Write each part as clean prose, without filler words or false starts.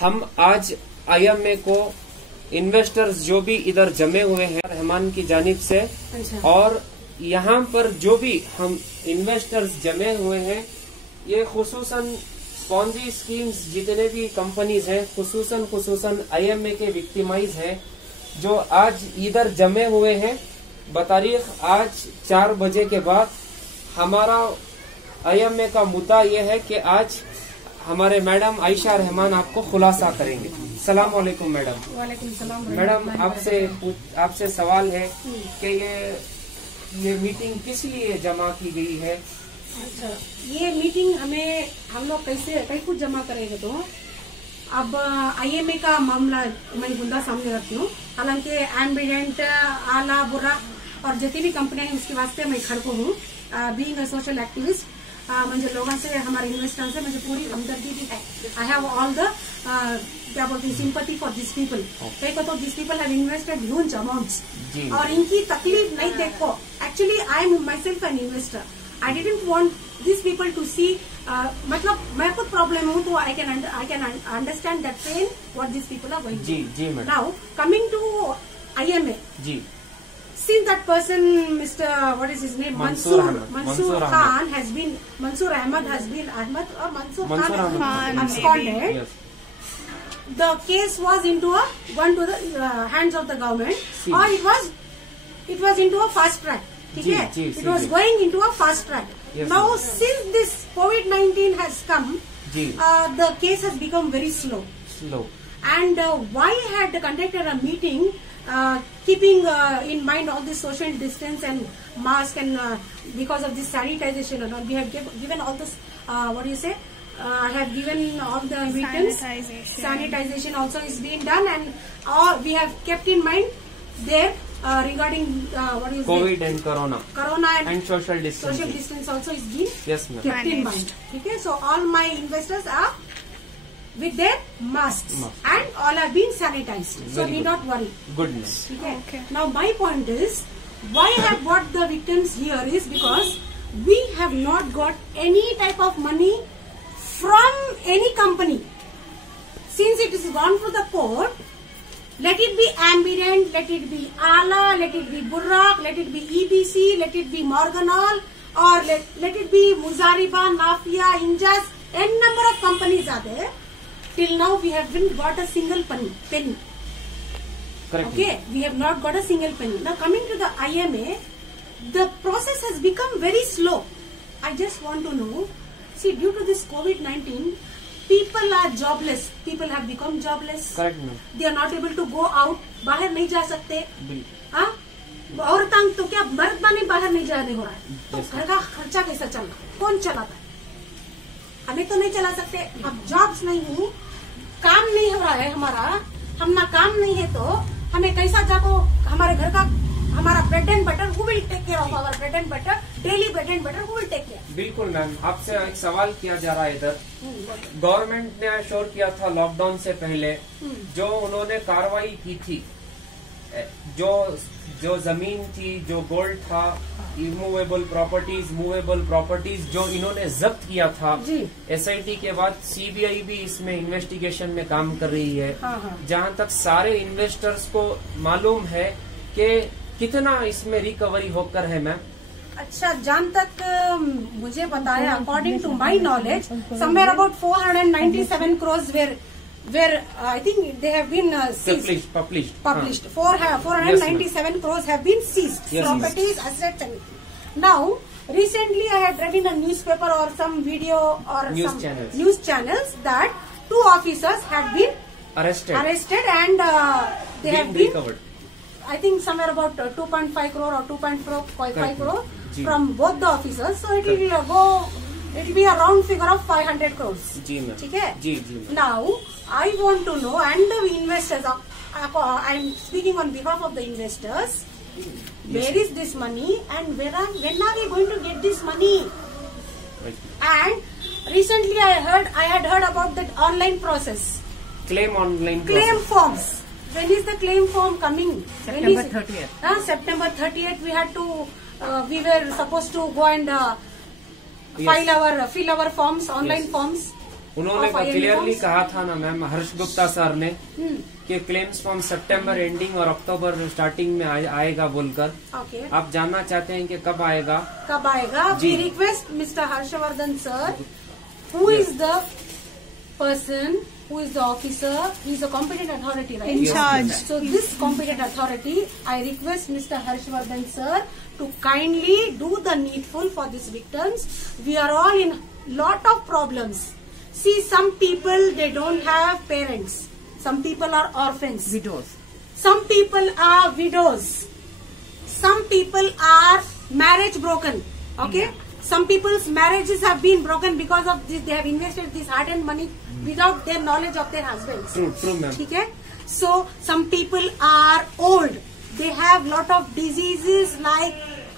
हम आज IMA को इन्वेस्टर्स जो भी इधर जमे हुए हैं रहमान की जानिब से, और यहाँ पर जो भी हम इन्वेस्टर्स जमे हुए हैं ये खुसूसन पॉन्जी स्कीम्स जितने भी कंपनीज हैं खुसूसन IMA के विक्टिमाइज हैं जो आज इधर जमे हुए हैं। बतारीख आज 4 बजे के बाद हमारा IMA का मुद्दा ये है कि आज हमारे मैडम आयशा रहमान आपको खुलासा करेंगे। सलाम वालेकुम मैडम। वालेकुम सलाम। मैडम आपसे सवाल है कि ये मीटिंग किस लिए जमा की गई है? अच्छा, ये मीटिंग हम लोग कई कुछ जमा करेंगे तो अब IMA का मामला मैं गुंदा सामने रखती हूँ। हालांकि एम्बिडेंट, आला, बुर्रा और जितनी भी कंपनियां हैं उसके वास्ते मैं खड़को हूँ। बीइंग अ सोशल एक्टिविस्ट मुझे लोगों से, हमारे इन्वेस्टर से मुझे पूरी हमदर्दी भी है। आई हैव ऑल द क्या बोलते हैं सिंपैथी फॉर दिस पीपल। कई को तो this people have invested huge amounts और इनकी तकलीफ नहीं देखो। Actually I am myself an investor. I didn't want this people to see, मतलब मैं खुद प्रॉब्लम हूँ तो I can understand that pain what this people are going through. Now coming to IMA, since that person, Mr. what is his name, Mansoor Khan has been, Mansoor Ahmad has been, Mansoor Khan absconded. Yes. The case was gone to the hands of the government, or it was into a fast track. Okay? It was going into a fast track. Yes, now, since this COVID-19 has come, the case has become very slow. And why had conducted a meeting keeping in mind all this social distance and mask and because of this sanitization and all, we have given all this what do you say, I have given all the victims sanitization also is being done, and we have kept in mind there regarding what do you COVID say, and corona and social distance. Social distance also is being kept in mind. Okay, so all my investors are with their masks and all are being sanitized. So need not worry. Goodness. Okay. Now my point is, why I have brought the victims here is because we have not got any type of money from any company. Since it is gone to the court, let it be Ambient, let it be Ala, let it be Burrak, let it be EBC, let it be Morganol, or let it be Muzariba, Nafia, Injas, n number of companies are there. Till now we haven't got a single penny. Correct. Okay, we have not got a single penny. Now coming to the IMA, the process has become very slow. I just want to know, see, due to this COVID-19, people are jobless. People have become jobless. Correct. They are not able to go out. बाहर नहीं जा सकते. हाँ, औरतां तो क्या मर्द बाने बाहर नहीं जाने हो रहा है. तो घर का खर्चा कैसा चल रहा है? कौन चलाता है? हमें तो नहीं चला सकते. अब जॉब्स नहीं, काम नहीं हो रहा है हमारा, हम ना काम नहीं है तो हमें कैसा जाको हमारे घर का हमारा bread and butter, who will take care of our bread and butter, daily bread and butter, who will take care? बिल्कुल मैम, आपसे एक सवाल किया जा रहा है इधर। गवर्नमेंट ने अश्योर किया था लॉकडाउन से पहले, जो उन्होंने कार्रवाई की थी, जो जमीन थी, जो गोल्ड था, इमूवेबल प्रॉपर्टीज, मूवेबल प्रॉपर्टीज जो इन्होंने जब्त किया था, SIT के बाद CBI भी इसमें इन्वेस्टिगेशन में काम कर रही है। जहाँ तक सारे इन्वेस्टर्स को मालूम है कि कितना इसमें रिकवरी होकर है मैम? अच्छा, जहाँ तक मुझे बताया, according to my knowledge, somewhere about 497 crores where I think they have been seized. Published. 497 crores have been seized. Properties, assets, and now recently I had read in a newspaper or some video or news channels that 2 officers had been arrested and they have been recovered. I think somewhere about 2.5 crore or 2.5 crore from both the officers. So it will be a round figure of 500 crores. ठीक है? Now I want to know, and the investors, I am speaking on behalf of the investors, where is this money and when are we going to get this money? And recently I had heard about that online process. Claim forms. When is the claim form coming? September 30th. September 30th we had to, we were supposed to go and fill our forms, online forms. उन्होंने clearly कहा था ना ma'am, हर्ष Gupta sir ने कि claims from September ending और अक्टूबर starting में आएगा बोलकर। आप जानना चाहते हैं कि कब आएगा? We request mister Harshvardhan sir, who is the person, who is the officer, he is a competent authority, right? In charge. So this competent authority, I request Mr. Harshvardhan sir to kindly do the needful for these victims. We are all in lot of problems. See, some people, they don't have parents. Some people are orphans. Widows. Some people are widows. Some people are marriage broken. Okay? Some people's marriages have been broken because of this. They have invested this hard-earned money without their knowledge of their husbands. True, ma'am. Okay? So some people are old. They have lot of diseases like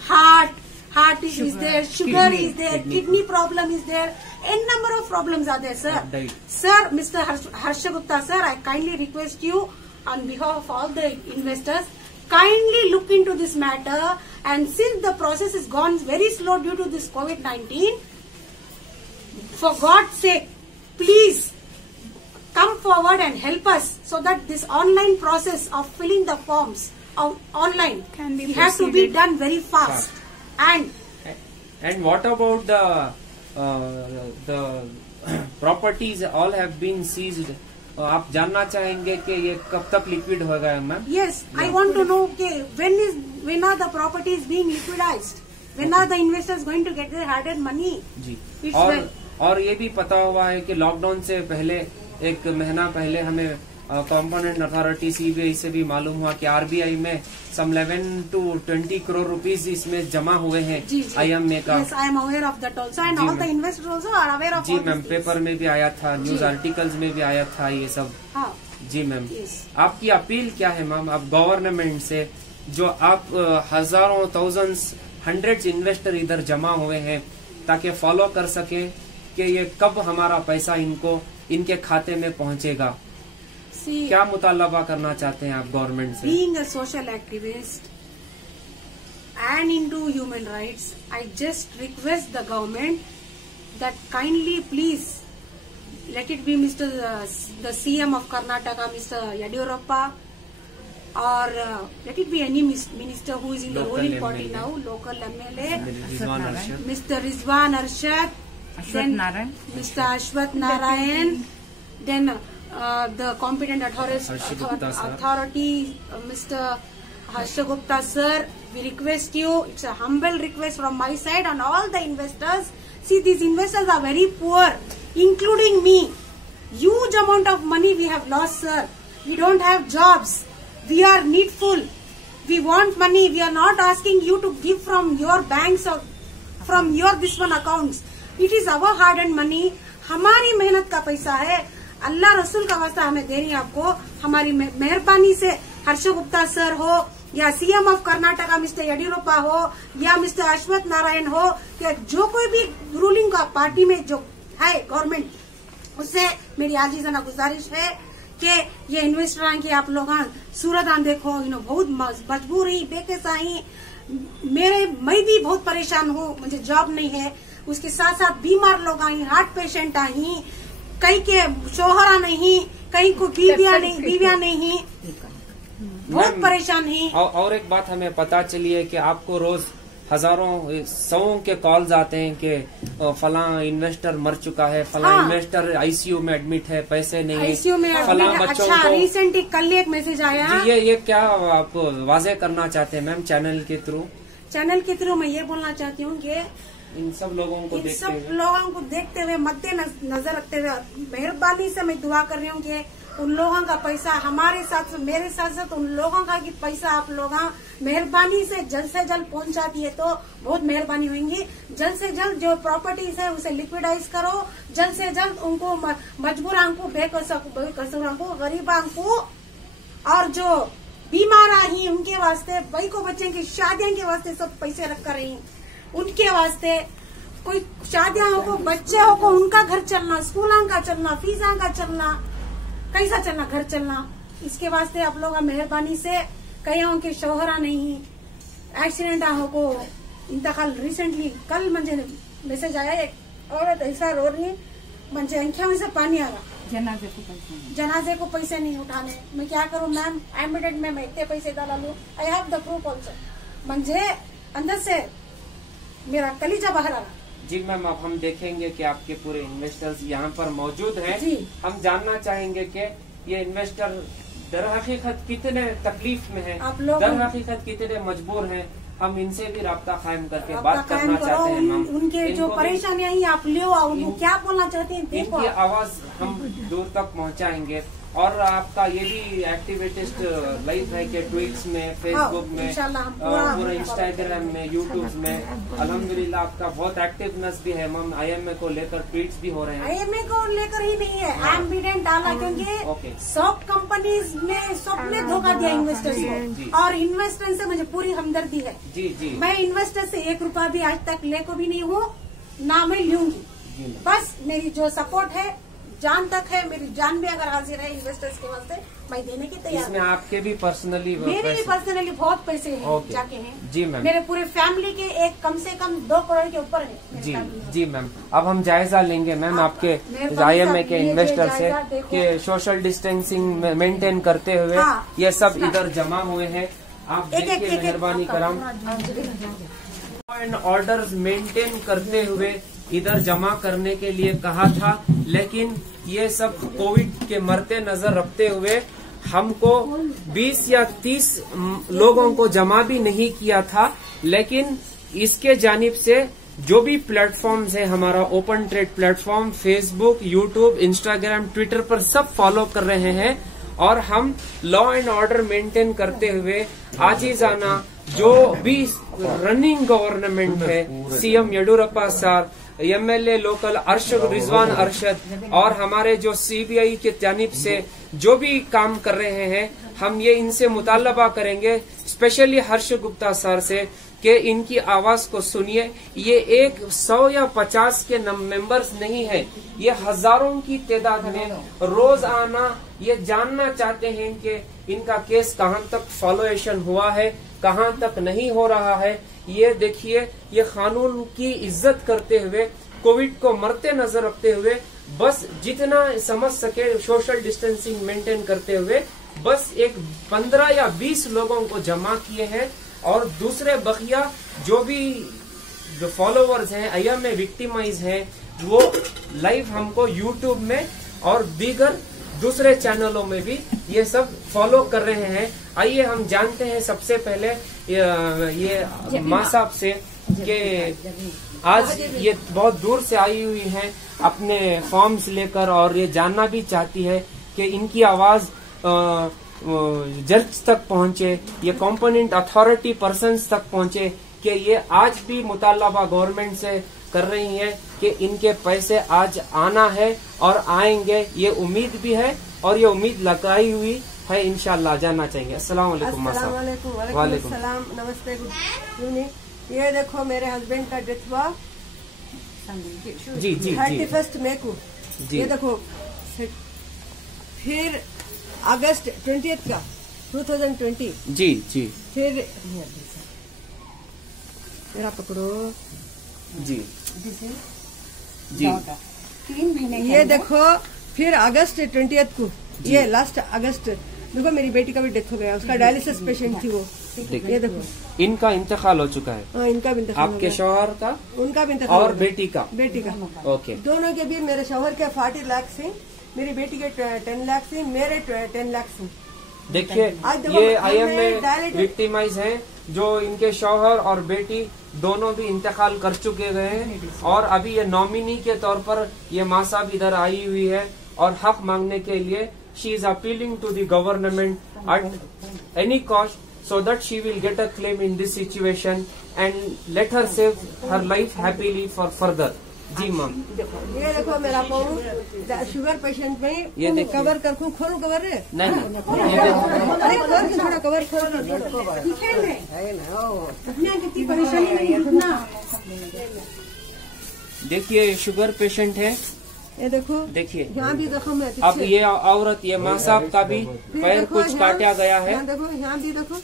heart is there, sugar is there, kidney problem is there, n number of problems are there, sir. Sir, Mr. Harsha Gupta sir, I kindly request you on behalf of all the investors, kindly look into this matter, and since the process is gone very slow due to this COVID-19, for God's sake, please come forward and help us so that this online process of filling the forms online can be have to be done very fast. And what about the properties all have been seized? आप जानना चाहेंगे कि ये कब तक liquid होगा ma'am? Yes, I want to know when are the properties being liquidized? When are the investors going to get their hard-earned money? जी, और ये भी पता हुआ है कि लॉकडाउन से पहले एक महीना पहले हमें कॉम्पोनेंट अथॉरिटी सीबीआई से भी मालूम हुआ कि आरबीआई में सम 11 to 20 करोड़ रुपीस इसमें जमा हुए हैं IMA का। Yes, I am aware of that also, and all the investors also are aware of. जी मैम, पेपर में भी आया था, न्यूज आर्टिकल्स में भी आया था ये सब। हाँ। जी मैम, आपकी अपील क्या है मैम आप गवर्नमेंट से, जो आप हजारों थाउजेंड्स हंड्रेड्स इन्वेस्टर इधर जमा हुए हैं, ताकि फॉलो कर सके कि ये कब हमारा पैसा इनके खाते में पहुंचेगा? क्या मुतालबा करना चाहते हैं आप गवर्नमेंट से? Being a social activist and into human rights, I just request the government that kindly please let it be the CM of Karnataka, Mr. Yadurappa, or let it be any minister who is in the ruling party now, local MLA, Mr. Rizwan Arshad, then Mr. Ashwath Narayan, then the competent authority, Mr. Harsha Gupta sir, we request you, it's a humble request from my side and all the investors. See, these investors are very poor, including me. Huge amount of money we have lost, sir. We don't have jobs. We are needful. We want money. We are not asking you to give from your banks or from your this one accounts. It is our hard-earned money. हमारी मेहनत का पैसा है, अल्लाह रसूल का वास्ता हमें दे रही है आपको। हमारी मेहरबानी से हर्ष गुप्ता सर हो या CM of Karnataka mister Yediyurappa हो या मिस्टर अश्वथ नारायण हो या जो कोई भी रूलिंग का पार्टी में जो है गवर्नमेंट, उससे मेरी आजीजाना गुजारिश है कि ये इन्वेस्टर की आप लोग सूरत आन देखो, बहुत मजबूर ही बेकसा ही मैं भी बहुत परेशान हूँ, मुझे जॉब नहीं है, उसके साथ साथ बीमार लोग आई, हार्ट पेशेंट आई, कहीं के शोहरा नहीं, कहीं को बीवियां नहीं, बहुत परेशान है। और एक बात हमें पता चली है कि आपको रोज हजारों सौ के कॉल्स आते हैं कि फला इन्वेस्टर मर चुका है, फला इन्वेस्टर आईसीयू में एडमिट है, पैसे नहीं है, आईसीयू में फला बच्चों को। रिसेंटली कल एक मैसेज आया। ये क्या आप वाजे करना चाहते हैं मैम चैनल के थ्रू? चैनल के थ्रू मैं ये बोलना चाहती हूँ कि इन सब लोगों को देखते हुए मद्देनजर रखते हुए मेहरबानी से मैं दुआ कर रही हूँ कि उन लोगों का पैसा हमारे साथ मेरे साथ साथ उन लोगों का कि पैसा आप लोग मेहरबानी से जल्द पहुंचा दिए तो बहुत मेहरबानी होंगी। जल्द से जल्द जो प्रॉपर्टीज है उसे लिक्विडाइज करो, जल्द से जल्द उनको मजबूरां को बेकसूरां को गरीबां को और जो बीमार ही उनके वास्ते भाई को बच्चे की शादियों के वास्ते सब पैसे रख कर रही, उनके वास्ते कोई शादियां हो बच्चे हो को उनका घर चलना, स्कूलों का चलना, फीसा का चलना, कैसा चलना, घर चलना, इसके वास्ते आप लोग मेहरबानी से कहीं के शोहरा नहीं एक्सीडेंट हो को इंतकाल रिसेंटली कल मुझे मैसेज आया, एक औरत ऐसा रो रही म्हणजे आंखों में से पानी आ रहा। जनाजे को पैसे नहीं। जनाजे को पैसे नहीं उठाने, मैं क्या करूँ मैम? एडमिटेड में मैं इतने पैसे डाला लूँ, I have the proof also. म्हणजे अंदर से मेरा कलीजा बाहर आ रहा। जी मैम, अब हम देखेंगे कि आपके पूरे इन्वेस्टर्स यहाँ पर मौजूद हैं। जी। हम जानना चाहेंगे कि ये इन्वेस्टर दर हकीकत कितने तकलीफ में हैं, आप लोग दर हकीकत कितने मजबूर हैं। हम इनसे भी राब्ता कायम करके आपका बात कायम करना करो, चाहते हैं मैम। उनके जो परेशानियां हैं आप ले आओ, उनको क्या बोलना चाहते हैं देखो। इनकी आवाज हम दूर तक पहुंचाएंगे। और आपका ये भी एक्टिविस्ट लाइफ है कि ट्वीट्स में, फेसबुक में, इंशाल्लाह हम पूरा इंस्टाग्राम में, यूट्यूब में अल्हम्दुलिल्लाह आपका बहुत एक्टिवनेस भी है मैम। IMA को लेकर ट्वीट्स भी हो रहे हैं। IMA को लेकर ही नहीं है, एम्बिडेंट डाला क्योंकि सब कंपनीज में सबने धोखा दिया इन्वेस्टर्स को, और इन्वेस्टर से मुझे पूरी हमदर्दी है। जी जी। मैं इन्वेस्टर से 1 रुपया भी आज तक ले को भी नहीं हूँ, ना मैं लूंगी। बस मेरी जो सपोर्ट है जान तक है, मेरी जान भी अगर हाजिर है इन्वेस्टर्स के वास्ते, मैं देने की तैयार। इसमें आपके भी पर्सनली मेरे भी पर्सनली बहुत पैसे हैं जाके हैं। जी मैम। मेरे पूरे फैमिली के एक कम से कम 2 करोड़ के ऊपर है। जी जी मैम। अब हम जायजा लेंगे मैम आपके IMA के इन्वेस्टर से कि सोशल डिस्टेंसिंग मेंटेन करते हुए ये सब इधर जमा हुए हैं। आप देखिए, मेहरबानी करम एंड ऑर्डर्स मेंटेन करते हुए इधर जमा करने के लिए कहा था, लेकिन ये सब कोविड के मरते नजर रखते हुए हमको 20 या 30 लोगों को जमा भी नहीं किया था। लेकिन इसके जानिब से जो भी प्लेटफॉर्म्स है, हमारा open trade platform, Facebook, YouTube, Instagram, Twitter पर सब फॉलो कर रहे हैं। और हम लॉ एंड ऑर्डर मेंटेन करते हुए आजीजाना जो भी रनिंग गवर्नमेंट है, CM Yediyurappa sir, MLA local Rizwan Arshad, और हमारे जो CBI के जानिब से जो भी काम कर रहे हैं, हम ये इनसे मुतालबा करेंगे, स्पेशली हर्ष गुप्ता सर से, कि इनकी आवाज को सुनिए। ये 100 या 50 के मेंबर्स नहीं है, ये हजारों की तादाद में रोज आना ये जानना चाहते हैं कि इनका केस कहां तक फॉलोएशन हुआ है, कहां तक नहीं हो रहा है। ये देखिए, ये कानून की इज्जत करते हुए, कोविड को मरते नजर रखते हुए, बस जितना समझ सके सोशल डिस्टेंसिंग मेंटेन करते हुए बस 15 या 20 लोगों को जमा किए हैं। और दूसरे बकिया जो भी जो फॉलोवर्स हैं, IMA विक्टिमाइज हैं, वो लाइव हमको यूट्यूब में और दीगर दूसरे चैनलों में भी ये सब फॉलो कर रहे हैं। आइए हम जानते हैं सबसे पहले ये माँ साहब से कि आज ये बहुत दूर से आई हुई हैं अपने फॉर्म्स लेकर, और ये जानना भी चाहती है कि इनकी आवाज जज तक पहुंचे, ये कॉम्पोनेंट अथॉरिटी पर्सन्स तक पहुंचे, कि ये आज भी मुतालबा गवर्नमेंट से कर रही है कि इनके पैसे आज आना है और आएंगे। ये उम्मीद भी है और ये उम्मीद लगाई हुई है, इंशाल्लाह। जानना चाहिए। अस्सलाम वालेकुम। वालेकुम सलाम, नमस्ते, गुड इवनिंग। ये देखो मेरे हस्बैंड का डेथ हुआ जी जी 31 मई को। ये देखो, फिर अगस्त 20 का 2020। जी जी। फिर मेरा पकड़ो जी जी। 3 महीने ये देखो, फिर अगस्त 20 को, ये लास्ट अगस्त, देखो मेरी बेटी का भी डेथ हो गया, उसका डायलिसिस पेशेंट थी वो। ये देखो, इनका इंतकाल हो चुका है। हाँ, इनका भी इंतकाल। आपके शौहर का? उनका भी इंतकाल। और बेटी का? बेटी का। ओके। दोनों के भी, मेरे शौहर के 40 लाख से, मेरी बेटी के 10 लाख से, मेरे 10 लाख से। देखिए, ये IMA विक्टिमाइज हैं, जो इनके शौहर और बेटी दोनों भी इंतकाल कर चुके गए हैं, और अभी ये नॉमिनी के तौर पर ये माँ साहब इधर आई हुई है और हक मांगने के लिए। She is appealing to the government at any cost so that she will get a claim in this situation and let her save her life happily for further. जी मैम। ये देखो मेरा पाँव शुगर पेशेंट में, ये cover कर खोलूं, cover है नहीं, अरे खोल के थोड़ा कवर खोल। कितनी परेशानी नहीं है। देखिए, शुगर पेशेंट है। ये देखो, देखिए यहाँ भी जख्म है। अब ये औरत, ये माँ साहब का भी पैर कुछ काटा गया है। देखो, यहाँ भी देखो,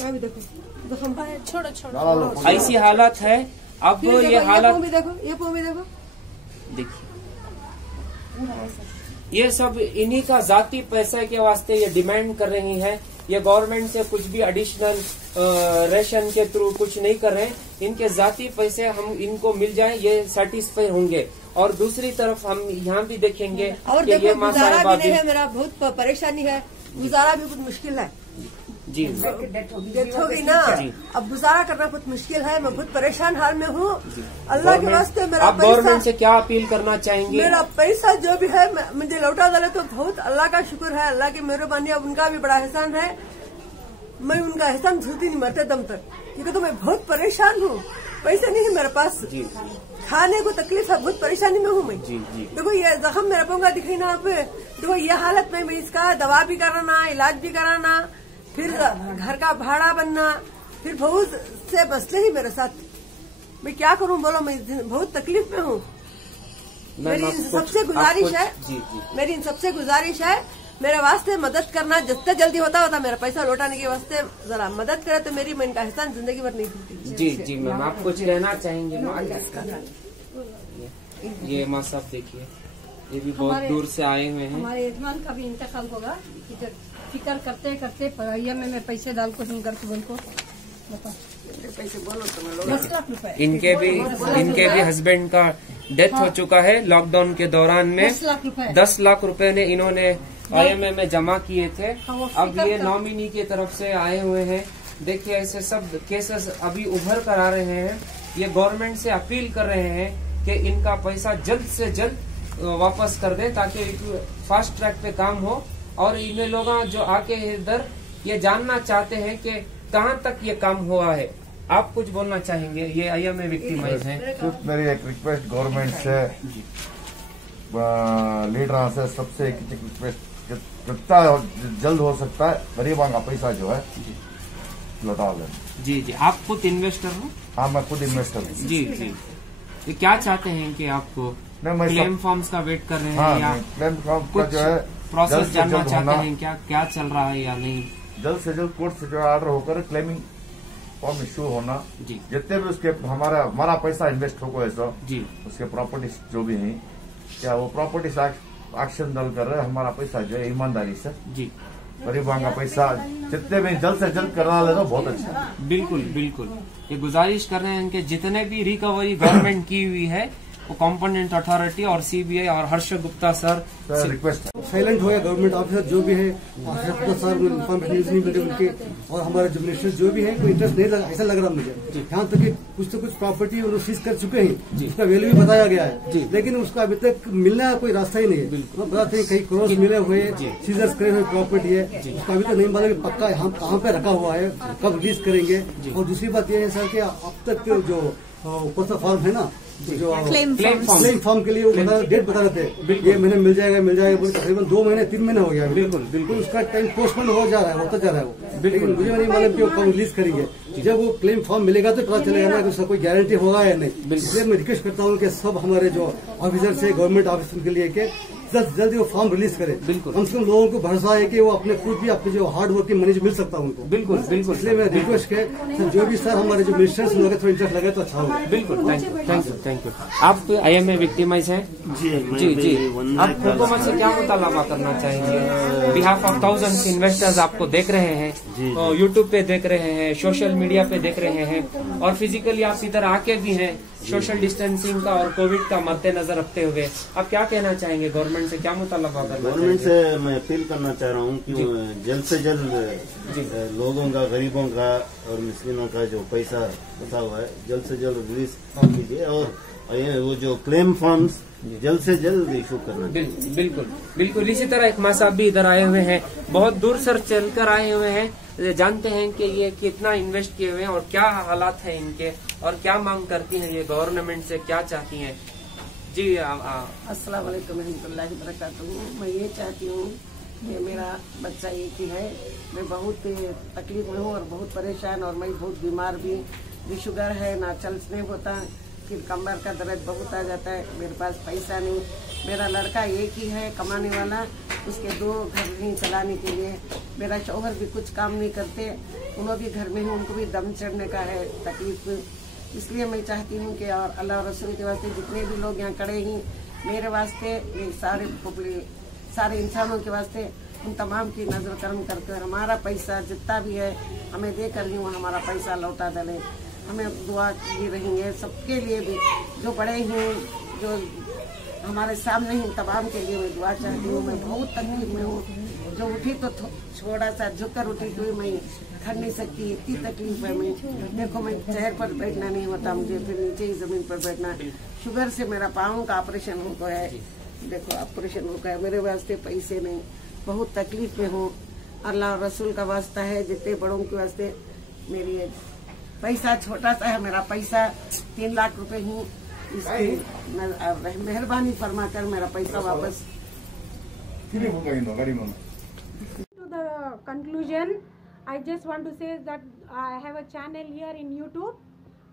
यहाँ भी देखो, ऐसी हालत है अब। ये हालत भी देखो, ये पाँव भी देखो। देखिए, ये सब इन्हीं का जाती पैसे के वास्ते ये डिमांड कर रही है। ये गवर्नमेंट से कुछ भी एडिशनल रेशन के थ्रू कुछ नहीं कर रहे हैं। इनके जाती पैसे हम इनको मिल जाए ये सेटिस्फाई होंगे। और दूसरी तरफ हम यहाँ भी देखेंगे और कि ये गुजारा भी नहीं है, मेरा बहुत परेशानी है, गुजारा भी बहुत मुश्किल है जी। डेथ होगी ना, अब गुजारा करना बहुत मुश्किल है, मैं बहुत परेशान हाल में हूँ। अल्लाह के वास्ते मेरा आप गवर्नमेंट से क्या अपील करना चाहेंगे? मेरा पैसा जो भी है मुझे लौटा डाले तो बहुत अल्लाह का शुक्र है, अल्लाह की मेहरबानी है, उनका भी बड़ा एहसान है। मैं उनका एहसान भूलती नहीं मरते दम तक, क्योंकि तो मैं बहुत परेशान हूँ, पैसे नहीं है मेरे पास, खाने को तकलीफ है, बहुत परेशानी में हूँ मैं। देखो ये जख्म मेरा पोंगा दिखाई ना आप, देखो ये हालत में मैं इसका दवा भी कराना, इलाज भी कराना, फिर घर का भाड़ा बनना, फिर बहुत से मसले ही मेरे साथ। मैं क्या करूं बोलो, मैं बहुत तकलीफ में हूँ। मेरी इन सबसे गुजारिश है, मेरी इन सबसे गुजारिश है, मेरे वास्ते मदद करना, जितना जल्दी होता मेरा पैसा लौटाने के वास्ते जरा मदद करे तो मेरी मैं इनका एहसान जिंदगी भर नहीं भूलती। जी जी मैम, आप कुछ कहना चाहेंगे? ये माँ साहब देखिए, ये भी बहुत दूर से आए हुए हैं। हमारे यजमान का भी इंतकाल होगा, फिक्र करते करते पढ़ाइया में मैं पैसे डाल को घर को उनको पैसे बोलो तो 10 लाख रुपए। इनके भी हस्बैंड का डेथ हो चुका है लॉकडाउन के दौरान में। 10 लाख रुपए ने इन्होंने IMA में जमा किए थे। अब ये नॉमिनी की तरफ से आए हुए हैं। देखिए ऐसे सब केसेस अभी उभर कर आ रहे हैं। ये गवर्नमेंट से अपील कर रहे हैं कि इनका पैसा जल्द से जल्द वापस कर दे, ताकि फास्ट ट्रैक पे काम हो। और इन लोग जो आके इधर ये जानना चाहते हैं कि कहाँ तक ये काम हुआ है। आप कुछ बोलना चाहेंगे? ये IMA विक्टिमाइज हैं। सिर्फ मेरी एक रिक्वेस्ट गवर्नमेंट से, लीडर से, सबसे एक रिक्वेस्ट, जितना जल्द हो सकता है गरीबों का पैसा जो है लौटा दें। जी जी, आप खुद इन्वेस्टर हो? हाँ, मैं खुद इन्वेस्टर हूँ। जी जी, ये क्या चाहते हैं कि आपको क्लेम फॉर्म्स का वेट कर रहे हैं या क्लेम फॉर्म का जो है प्रोसेस जानना चाहते हैं, क्या चल रहा है या नहीं? जल्द से जल्द कोर्ट से जो ऑर्डर होकर क्लेमिंग फॉर्म इश्यू होना। जी, जितने भी उसके हमारा पैसा इन्वेस्ट होगा ऐसा जी, उसके प्रॉपर्टीज जो भी है, क्या वो प्रॉपर्टीज एक्शन दल कर रहे हैं। हमारा पैसा जो है ईमानदारी से, जी, गरीबों का पैसा जितने भी जल्द से जल्द करा ले तो बहुत अच्छा। बिल्कुल बिल्कुल, ये गुजारिश कर रहे हैं कि जितने भी रिकवरी गवर्नमेंट की हुई है वो कॉम्पोनेंट अथॉरिटी और CBI और हर्ष गुप्ता सर रिक्वेस्ट है। साइलेंट हो गया गवर्नमेंट ऑफिसर जो भी है, सर इन्फॉर्मेशन नहीं मिल रही उनके, और हमारे जो मिनिस्टर जो भी है कोई इंटरेस्ट नहीं लगा, ऐसा लग रहा मुझे। यहाँ तक कि कुछ तो कुछ प्रॉपर्टी उन्होंने सीज कर चुके हैं, उसका वैल्यू भी बताया गया है, लेकिन उसका अभी तक मिलना कोई रास्ता ही नहीं है। हम बताते हैं कई क्रॉस मिले हुए, सीजर्स करे हुए प्रॉपर्टी है, उसका अभी तक नहीं मालूम कि पक्का यहाँ कहाँ पे रखा हुआ है, कब रिलीज करेंगे। और दूसरी बात यह है सर कि अब तक जो ऊपर सा फॉर्म है ना, जो क्लेम फॉर्म के लिए वो डेट बता रहे थे, ये महीने मिल जाएगा बोले तकरीबन 2 महीने 3 महीने हो गया। बिल्कुल उसका टाइम पोस्टपोन हो जा रहा है, होता जा रहा है वो। लेकिन मुझे नहीं मालूम कि वो कब रिलीज करेंगे। जब वो क्लेम फॉर्म मिलेगा तो पता चलेगा ना कि उसका कोई गारंटी होगा या नहीं। इसलिए मैं रिक्वेस्ट करता हूँ कि सब हमारे जो ऑफिसर है गवर्नमेंट ऑफिसर के लिए कि जल्दी वो फॉर्म रिलीज करे। बिल्कुल, कम से कम लोगों को भरोसा है कि वो अपने खुद भी अपने जो हार्ड वर्किंग मनी मिल सकता है उनको। बिल्कुल बिल्कुल, इसलिए मैं रिक्वेस्ट के जो भी सर हमारे जो मिनिस्टर्स लोग थोड़ा इंटरेस्ट लगे तो अच्छा होगा। बिल्कुल, थैंक यू। आप IMA विक्टिमाइज हैं? जी, आप हुकूमत से क्या मुतालबा करना चाहेंगे? बिहाफ ऑफ थाउजेंड्स इन्वेस्टर्स आपको देख रहे हैं, यूट्यूब पे देख रहे हैं, सोशल मीडिया पे देख रहे हैं, और फिजिकली आप इधर आके भी हैं, सोशल डिस्टेंसिंग का और कोविड का मद्दे नजर रखते हुए आप क्या कहना चाहेंगे? गवर्नमेंट से क्या मुतालबा करना? गवर्नमेंट से मैं अपील करना चाह रहा हूँ कि जल्द से जल्द लोगों का, गरीबों का और मिस्किनों का जो पैसा बचा हुआ है जल्द से जल्द रिलीज कीजिए, और वो जो क्लेम फॉर्म्स जल्द से जल्द इशू करना। बिल्कुल। इसी तरह एक माँ साहब भी इधर आए हुए हैं, बहुत दूर से चलकर आए हुए हैं, जानते हैं कि ये कितना इन्वेस्ट किए हुए हैं और क्या हालात है इनके, और क्या मांग करती हैं ये गवर्नमेंट से, क्या चाहती हैं? जी, अस्सलाम वालेकुम रहमतुल्लाहि बरकातहू। मैं ये चाहती हूँ कि मेरा बच्चा एक ही है, मैं बहुत तकलीफ में हूँ और बहुत परेशान, और मैं बहुत बीमार भी शुगर है, ना चल नहीं होता, फिर कमर का दर्द बहुत आ जाता है, मेरे पास पैसा नहीं। मेरा लड़का एक ही है कमाने वाला, उसके 2 घर नहीं चलाने के लिए। मेरा शौहर भी कुछ काम नहीं करते, उन्होंने भी घर में ही, उनको भी दम चढ़ने का है तकलीफ। इसलिए मैं चाहती हूँ कि और अल्लाह और रसूल के वास्ते जितने भी लोग यहाँ खड़े हैं मेरे वास्ते, ये सारे इंसानों के वास्ते उन तमाम की नजर कर्म करके हमारा पैसा जितना भी है हमें दे कर यूँ हमारा पैसा लौटा डाले। हमें दुआ की रहेंगे सबके लिए भी, जो बड़े हैं जो हमारे सामने ही, तमाम के लिए मैं दुआ चाहती हूँ। मैं बहुत तकलीफ में हूँ, जो उठी तो थोड़ा सा झुककर उठी तो मैं खड़ नहीं सकती, इतनी तकलीफ है। मैं देखो, मैं चेयर पर बैठना नहीं होता मुझे, फिर नीचे ही जमीन पर बैठना। शुगर से मेरा पाँव का ऑपरेशन हो गया है, देखो ऑपरेशन हो गया। मेरे वास्ते पैसे नहीं, बहुत तकलीफ में हूँ। अल्लाह और रसूल का वास्ता है, जितने बड़ों के वास्ते मेरी पैसा छोटा सा है, मेरा पैसा 3 लाख रुपए ही, इसकी मेहरबानी फरमा कर मेरा पैसा वापस। To the conclusion, I just want to say that I have a channel here in YouTube.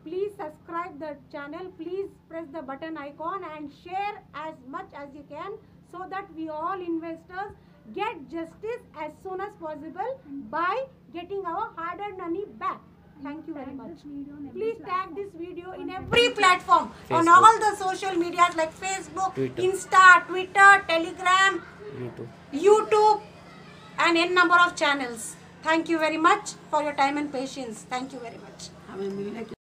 Please subscribe the channel. Please press the button icon and share as much as you can, so that we all investors get justice as soon as possible by getting our hard-earned money back. Thank you very much. Please tag this video in every platform, on all the social medias like Facebook, Twitter, Insta, Twitter, Telegram, YouTube, and n number of channels. Thank you very much for your time and patience. Thank you very much.